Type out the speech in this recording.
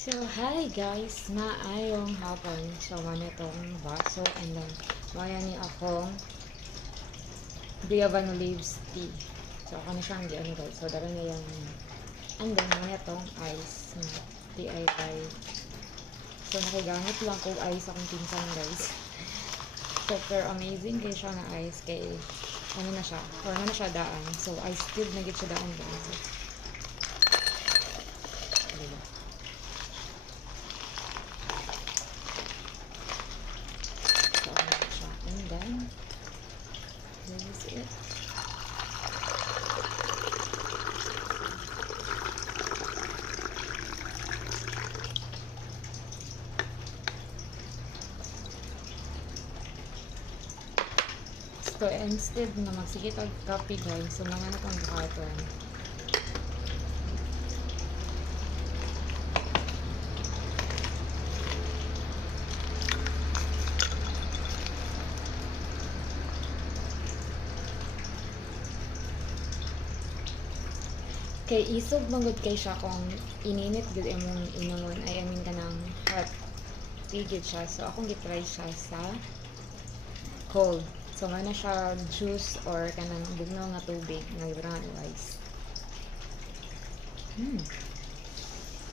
So, hi guys! Maayong hapon. So, man itong baso and then maya ni akong Guayabano leaves tea. So, ako na siyang ano guys. So, dala na yung and then maya itong ice na DIY. So, nakigamit lang ko ice akong pinsan guys. Super amazing kayo siya na ice kay ano na siya, or ano na siya daan. So, ice cube na git siya daan guys. So, diba? And then this is it. So instead na magsigit og copy guys, so mga na itong carton. Kay isog manggod kay siya kung ininit gud imong inungon ay amin kanang hot tea gud siya. So akong gitry siya sa cold. So nga na siya juice or kanang bugnaw nga tubig nga ibrang ice.